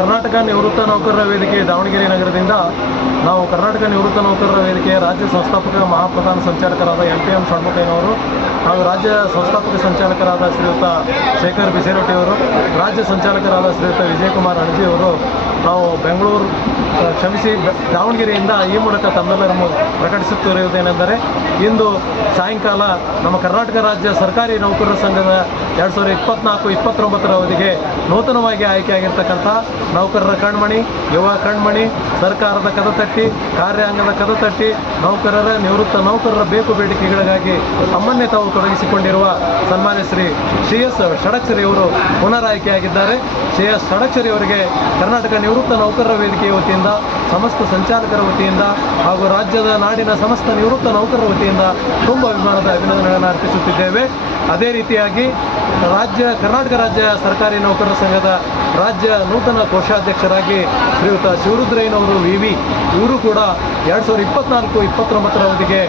ಕರ್ನಾಟಕ ನಿವೃತ್ತ ನೌಕರರ ವೇದಿಕೆ ದಾವಣಗೆರೆ ನಗರದಿಂದ ನಾವು ಕರ್ನಾಟಕ ನಿವೃತ್ತ ನೌಕರರ ವೇದಿಕೆಯ ರಾಜ್ಯ ಸಂಸ್ಥಾಪಕ ಮಹಾಪ್ರಧಾನ ಸಂಚಾಲಕರಾದ ಎಂ ಪಿ ಎಂ ಷಣ್ಮುಖಯ್ಯನವರು ಹಾಗೂ ರಾಜ್ಯ ಸಂಸ್ಥಾಪಕ ಸಂಚಾಲಕರಾದ ಶ್ರೀಯುತ ಶೇಖರ್ ಬಿಸಿರೊಟ್ಟಿಯವರು ರಾಜ್ಯ ಸಂಚಾಲಕರಾದ ಶ್ರೀಯುತ ವಿಜಯಕುಮಾರ್ ಅಣಜಿ ಅವರು ನಾವು ಬೆಂಗಳೂರು ಕ್ಷಮಿಸಿ ದಾವಣಗೆರೆಯಿಂದ ಈ ಮೂಲಕ ಮು- ಪ್ರಕಟಿಸುತ್ತಿರುವುದೇನೆಂದರೆ, ಇಂದು ಸಾಯಂಕಾಲ ನಮ್ಮ ಕರ್ನಾಟಕ ರಾಜ್ಯ ಸರ್ಕಾರಿ ನೌಕರರ ಸಂಘದ ಎರಡು ಸಾವಿರದ ಇಪ್ಪತ್ನಾಲ್ಕು, ಇಪ್ಪತ್ತೊಂಬತ್ತರ ಅವಧಿಗೆ ನೂತನವಾಗಿ ಆಯ್ಕೆಯಾಗಿರ್ತಕ್ಕಂಥ ನೌಕರರ ಕಣ್ಮಣಿ, ಯುವ ಕಣ್ಮಣಿ, ಸರ್ಕಾರದ ಕದ ತಟ್ಟಿ, ಕಾರ್ಯಾಂಗದ ಕದ ತಟ್ಟಿ, ನೌಕರರ ನಿವೃತ್ತ ನೌಕರರ ಬೇಕು ಬೇಡಿಕೆಗಳಿಗಾಗಿ ತಮ್ಮನ್ನೇ ತಾವು ತೊಡಗಿಸಿಕೊಂಡಿರುವ ಸನ್ಮಾನ್ಯ ಶ್ರೀ ಶ್ರೀ ಎಸ್ ಷಡಕ್ಷರಿ ಅವರು ಪುನರ್ ಆಯ್ಕೆಯಾಗಿದ್ದಾರೆ ಶ್ರೀ ಎಸ್ ಷಡಕ್ಷರಿ ಅವರಿಗೆ ಕರ್ನಾಟಕ ನಿವೃತ್ತ ನೌಕರರ ವೇದಿಕೆಯ ವತಿಯಿಂದ, ಸಮಸ್ತ ಸಂಚಾಲಕರ ವತಿಯಿಂದ ಹಾಗೂ ರಾಜ್ಯದ ನಾಡಿನ ಸಮಸ್ತ ನಿವೃತ್ತ ನೌಕರರ ವತಿಯಿಂದ ತುಂಬ ಅಭಿಮಾನದ ಅಭಿನಂದನೆಗಳನ್ನು ಅರ್ಪಿಸುತ್ತಿದ್ದೇವೆ. ಅದೇ ರೀತಿಯಾಗಿ ರಾಜ್ಯ, ಕರ್ನಾಟಕ ರಾಜ್ಯ ಸರ್ಕಾರಿ ನೌಕರರ ಸಂಘದ ರಾಜ್ಯ ನೂತನ ಕೋಶಾಧ್ಯಕ್ಷರಾಗಿ ಶ್ರೀಯುತ ಶಿವರುದ್ರಯ್ಯನವರು ವಿ ವಿ ಇವರು ಕೂಡ ಎರಡು ಸಾವಿರದ ಇಪ್ಪತ್ನಾಲ್ಕು, ಇಪ್ಪತ್ತೊಂಬತ್ತರ ಅವಧಿಗೆ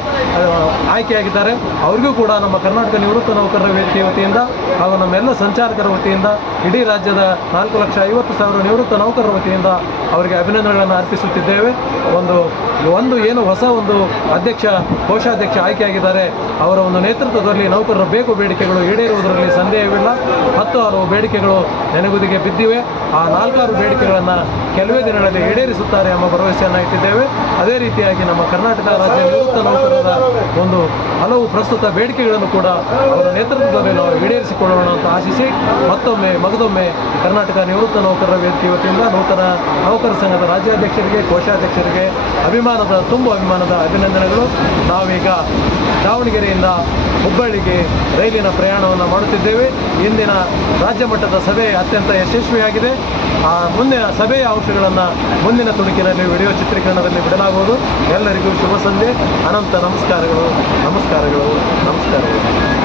ಆಯ್ಕೆಯಾಗಿದ್ದಾರೆ. ಅವರಿಗೂ ಕೂಡ ನಮ್ಮ ಕರ್ನಾಟಕ ನಿವೃತ್ತ ನೌಕರರ ವೇದಿಕೆಯ ವತಿಯಿಂದ ಹಾಗೂ ನಮ್ಮೆಲ್ಲ ಸಂಚಾಲಕರ ವತಿಯಿಂದ ಇಡೀ ರಾಜ್ಯದ ನಾಲ್ಕು ಲಕ್ಷ ಐವತ್ತು ಸಾವಿರ ನಿವೃತ್ತ ನೌಕರರ ವತಿಯಿಂದ ಅವರಿಗೆ ಅಭಿನಂದನೆಗಳನ್ನು ಅರ್ಪಿಸುತ್ತಿದ್ದೇವೆ. ಒಂದು ಒಂದು ಏನು ಹೊಸ ಒಂದು ಅಧ್ಯಕ್ಷ, ಕೋಶಾಧ್ಯಕ್ಷ ಆಯ್ಕೆಯಾಗಿದ್ದಾರೆ. ಅವರ ಒಂದು ನೇತೃತ್ವದಲ್ಲಿ ನೌಕರರ ಬೇಕು ಬೇಡಿಕೆಗಳು ಈಡೇರುವುದರಲ್ಲಿ ಸಂದೇಹವಿಲ್ಲ. ಹತ್ತು ಹಲವು ಬೇಡಿಕೆಗಳು ನೆನೆಗುದಿಗೆ ಬಿದ್ದಿವೆ. ಆ ನಾಲ್ಕಾರು ಬೇಡಿಕೆಗಳನ್ನು ಕೆಲವೇ ದಿನಗಳಲ್ಲಿ ಈಡೇರಿಸುತ್ತಾರೆ ಎಂಬ ಭರವಸೆಯನ್ನು ಇಟ್ಟಿದ್ದೇವೆ. ಅದೇ ರೀತಿಯಾಗಿ ನಮ್ಮ ಕರ್ನಾಟಕ ರಾಜ್ಯ ನಿವೃತ್ತ ನೌಕರರ ಒಂದು ಹಲವು ಪ್ರಸ್ತುತ ಬೇಡಿಕೆಗಳನ್ನು ಕೂಡ ಅವರ ನೇತೃತ್ವದಲ್ಲಿ ನಾವು ಈಡೇರಿಸಿಕೊಳ್ಳೋಣ ಅಂತ ಆಶಿಸಿ, ಮತ್ತೊಮ್ಮೆ, ಮಗದೊಮ್ಮೆ ಕರ್ನಾಟಕ ನಿವೃತ್ತ ನೌಕರರ ವೇದಿಕೆ ವತಿಯಿಂದ ನೂತನ ನೌಕರ ಸಂಘದ ರಾಜ್ಯಾಧ್ಯಕ್ಷರಿಗೆ, ಕೋಶಾಧ್ಯಕ್ಷರಿಗೆ ಅಭಿಮಾನದ, ತುಂಬ ಅಭಿಮಾನದ ಅಭಿನಂದನೆಗಳು. ನಾವೀಗ ದಾವಣಗೆರೆಯಿಂದ ಹುಬ್ಬಳ್ಳಿಗೆ ರೈಲಿನ ಪ್ರಯಾಣವನ್ನು ಮಾಡುತ್ತಿದ್ದೇವೆ. ಇಂದಿನ ರಾಜ್ಯ ಮಟ್ಟದ ಸಭೆ ಅತ್ಯಂತ ಯಶಸ್ವಿಯಾಗಿದೆ. ಆ, ಮುಂದಿನ ಸಭೆಯ ಅಂಶಗಳನ್ನು ಮುಂದಿನ ತುಣುಕಿನಲ್ಲಿ ವಿಡಿಯೋ ಚಿತ್ರೀಕರಣದಲ್ಲಿ ಬಿಡಲಾಗುವುದು. ಎಲ್ಲರಿಗೂ ಶುಭ ಸಂಜೆ. ಅನಂತ ನಮಸ್ಕಾರಗಳು. ನಮಸ್ಕಾರಗಳು. ನಮಸ್ಕಾರಗಳು